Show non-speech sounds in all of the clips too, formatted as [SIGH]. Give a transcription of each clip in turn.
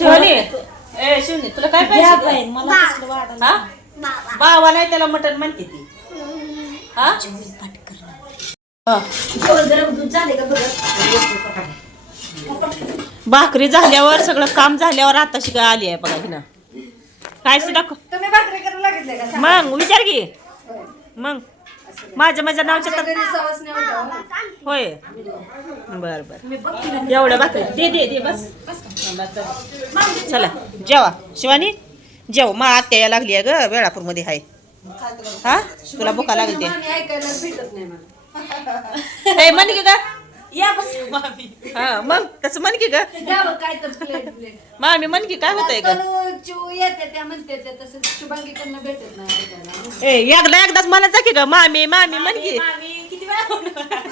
शिवानी. ए शिवनी तुला काय द्या पाहिजे? बाई, गं? मला कसलं वाढायला हा? बावा नाही त्याला मटण म्हणते ती. हा? हा. भाकरी झाल्यावर सगळं काम झाल्यावर आता शिकाय आली आहे बघा हिनं. काय सुद्धा तुम्ही भाकरी करायला लागले का? मग विचार की. मग. माझ्या माझ्या नावच्या तर होता होय. बर बर. एवढ्या भाकरी दे दे दे बस. चला जेवा. शिवानी? जेव. मा आत्या या लागली आहे ग वेळापूरमध्ये हाय. हा? तुला भुका लागली ते. म्हण की ग. या बस मामी. हा मग तसं म्हण की ग? काय तर प्लेट प्लेट मामी म्हण की काय होतंय ग? चू येते त्या म्हणते त्या तसं शुभांगीकडनं भेटत नाही ऐकायला. ए एकदा एकदाच म्हणत जा की ग मामी मामी म्हण की. मामी किती वेळा बोलणार?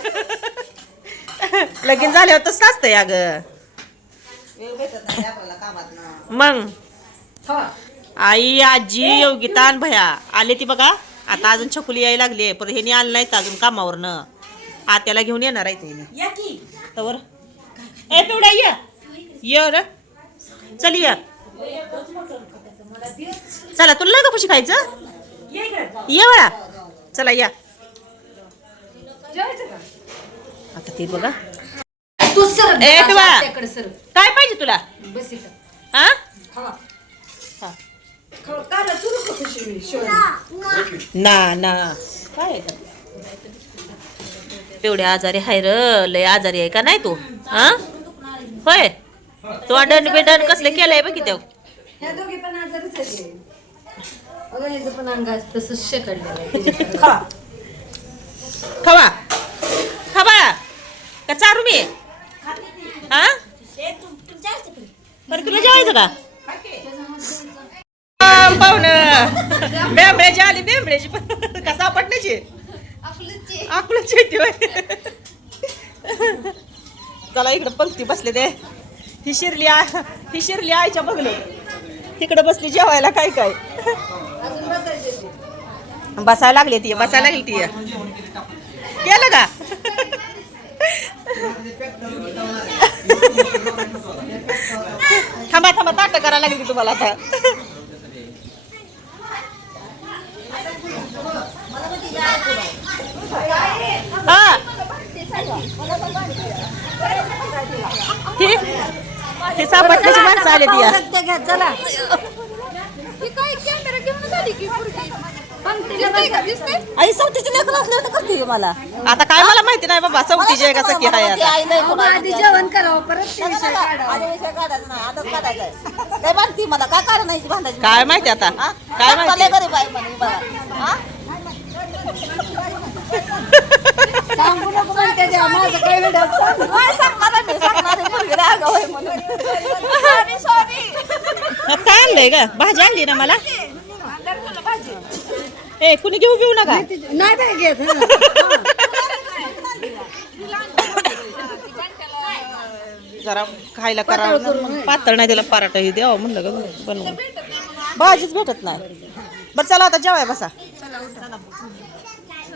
[LAUGHS] लगीन झाल्यावर तसं असतं या ग मग? हा. आई आजी योगिता आणि भया. आले ती बघा. आता अजून छकुली यायला लागली आहे. पण ह्यानी आलं नाहीत अजून कामावरनं. आत्याला घेऊन येणार आहे ते. तवर. ए पिवड्या ये. ये र. चल ये. चला तुला नाही का खुशी खायचं? ये वळा चला या. आता ते बघा. तू सर ए, काय पाहिजे तुला? बस हा? हा. ना ना. काय एवढे आजारी हाय र लय आजारी आहे का नाही तू? हा? होय? तू अडण बिडण कसले केलंय बघ त्या? ह्या दोघी पण आजारच आहे अगं ह्याचं पण अंग तसंच शेकडलेलं आहे. [LAUGHS] खा. खवा. खवा. का चारू मी? हा. बरं तुला जेवायचं का? पाहुणं. बेंबळ्याची आली बेंबळ्याची पण. का सापडण्याची? आपलं चेटी चला इकडं पंक्ती बसले ते. ही शिरली आ- ही शिरली आईच्या बघलो तिकडं बसली जेवायला काय काय. बसायला लागली ती बसायला लागली ती. केलं का? थांबा थांबा ताट करायला लागली तुम्हाला आता हा हे? हे सापडण्याची माणसं आली ती आई चौथीची लेकरं असल्यावर तर करते मला. आता काय मला माहिती नाही बाबा चौथीची आहे का सखी आहे जेवण करावं परत. काय बांधती मला? काय कारण भांडायची? काय माहिती आता? काय माहिती? गरीब आहे म्हणे हा? [LAUGHS] सांगू नको म्हणते देवा, माझं असतं. आता [LAUGHS] आणलंय का भाजी आणली ना मला? ए कुणी घेऊ घेऊ नका? नाही बाई घेत हं. जरा खायला करा. पातळ नाही त्याला पराठा हे द्यावं म्हणलं ग बनवून. भाजीच भेटत नाही. बरं चला आता जेवाय बसा.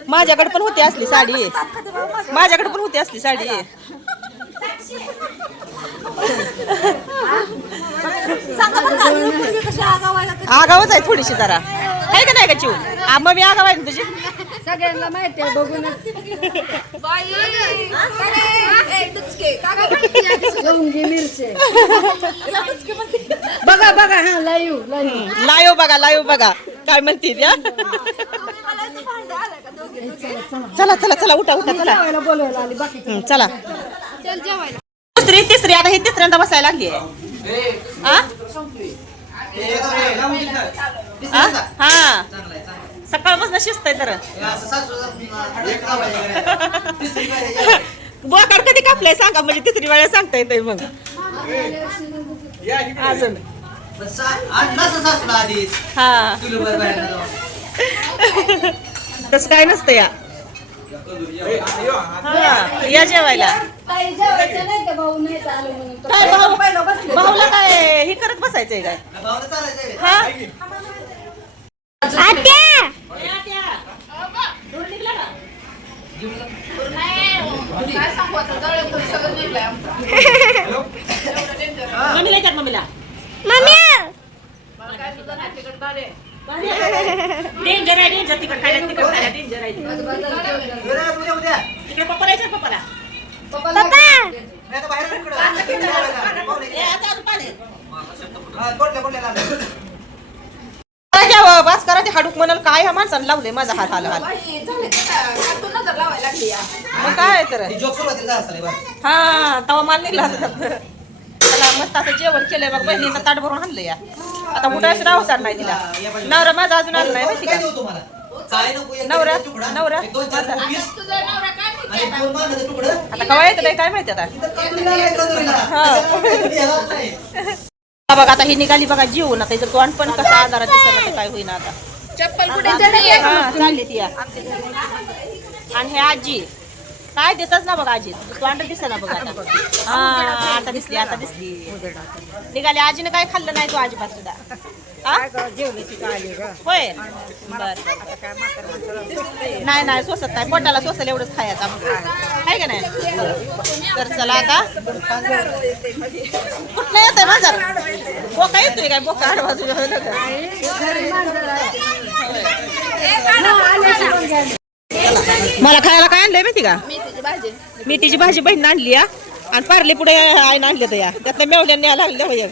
माझ्याकडे पण होती असली साडी. माझ्याकडे पण होती असली साडी? आगावच आहे थोडीशी जरा. आहे का नाही का चिव आ, मग मी आगाव आहे ना तुझी? सगळ्यांना माहिती आहे मिरची. बघा बघा हा लाईव्ह लाईव्ह लाईव बघा लाईव बघा. काय म्हणते त्या? चला चला चला उठा उठा चला. हं, चला. दुसरी तिसरी आता हे तिसऱ्यांदा बसायला लागली आहे? हा. सकाळपासून शिस्त आहे तर बोकाड कधी कापलंय सांगा म्हणजे तिसरी वेळा सांगता येतंय मग. अजून. हा. [LAUGHS] तसं काय नसतं या. हा, या जेवायला. ताई जेवायचं नाही का भाऊ नाही आलं म्हणून तर काय भाऊ? पहिलं बसले भाऊला काय हे करत बसायचंय काय? हा? मम्मीला विचार मम्मीला डेंजर आहे डेंजर तिकड खायला तिकड पप्पा पप्पाला घ्यावं बस करा ते हाडूक म्हणाल काय ह्या माणसानं लावले माझा हात हाल हाल. मग काय तर हा तवा माल निघला. त्याला मस्त असं जेवण केलंय बघ बहिणीनं ताट भरून आणलं या आता उठायचं सर नाही तिला नवरा माझा अजून आला नाही माहिती का नवरा नवरा. माझा. तुझा नवरा काय माहिती आता? आता कवा येतं काय काय माहिती आता? हा. बघा आता ही निघाली बघा जीवन आता इथं तोंड पण कसं आजारात दिसत नाही काय? होईना आता. चप्पल कुठे चढली आहे? हा चालली ती या. आणि हे आजी. काय देतच ना बघा आजी? तोंड दिसत ना बघा आता. हा आता दिसली आता दिसली. निघाली. आजीने काय खाल्लं नाही तू अजिबात सुद्धा? होय. बर. नाही नाही सोसत नाही. पोटाला सोसल एवढंच खायचं आपण आहे का नाही? तर चला आता. कुठलं येतंय माझा बोका येतोय काय? बोका आडवा तुझ्या मला खायला काय आणलंय माहिती का? मेथीची भाजी. मेथीची भाजी बहीण आणली या आणि पारले पुढे आईनं आणले तर या. त्यातल्या मेवण्याने या लागल्या होय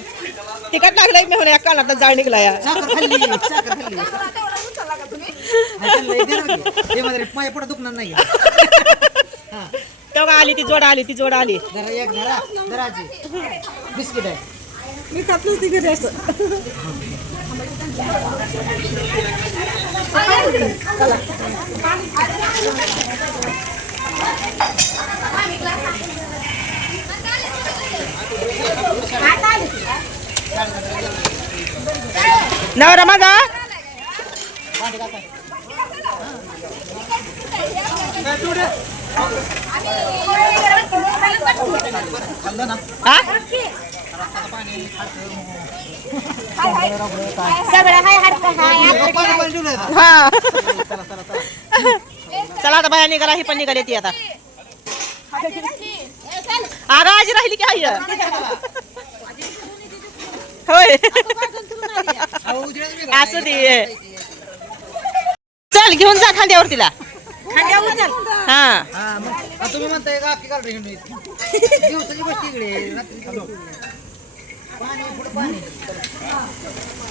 तिकट लागलाय मेवण्या कानात जाळ निघला या पुढे दुखणार नाही. तेव्हा आली ती जोड आली ती जोड आली. जरा एक धरा धराची बिस्किट आहे. नवरा माझा हा सगळं हाय आहे. हा? चला आता बाया निघाला ही पण निघाली ती आता. अगं आजी राहिली की आई. होय. असू दे. चल घेऊन जा खांद्यावर तिला. खांद्यावर चल. हा. हा, मग आता तुम्ही म्हणताय का अख्खी गाडी घेऊन येत. दिवसाची गोष्ट इकडे आहे, रात्रीची गोष्ट इकडे आहे. पाणी पुढे पाणी.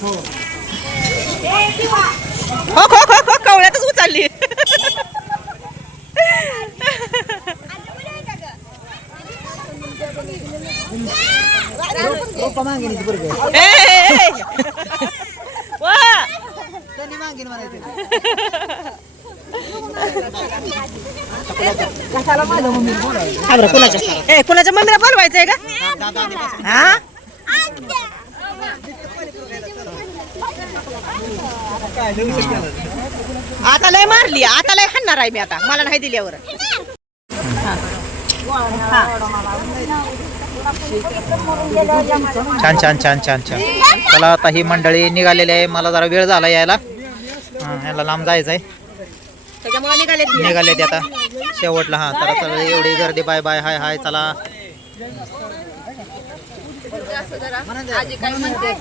हो. खो खो खो कवळ्यातच उचलली. रोपा मागेन इथे बरं का? ए, ए, ए. वा. त्यांनी मागेन म्हणायचं हा बरं कुणाच्या ए कुणाच्या मम्मीला बोलवायचंय का हा? आता लय मारली आता लय हाणणार आहे मी आता. मला नाही दिल्यावर. छान छान छान छान छान. चला आता ही मंडळी निघालेली आहे. मला जरा वेळ झाला यायला. ह्याला लांब जायचं आहे निघाले ती. आता. शेवटला हां तर चला एवढी गर्दी बाय बाय हाय हाय चला.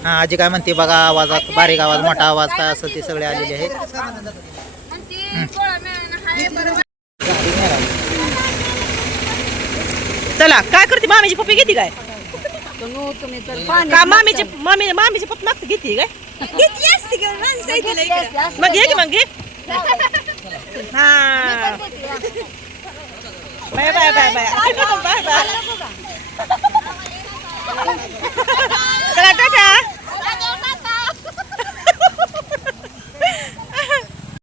हां आजी काय म्हणते बघा आवाजात बारीक आवाज मोठा आवाज काय असं ते सगळे आलेले आहेत म्हणते गोळा मिळाला हाय बरोबर चला काय करते? मामीची पप्पी घेते काय? का मामीची मामी मामीची पप्पी मागते घेते काय? घेतली असती का माणसं इकडे. मग घे की मग घे. हा. Bye bye bye bye. Bye bye.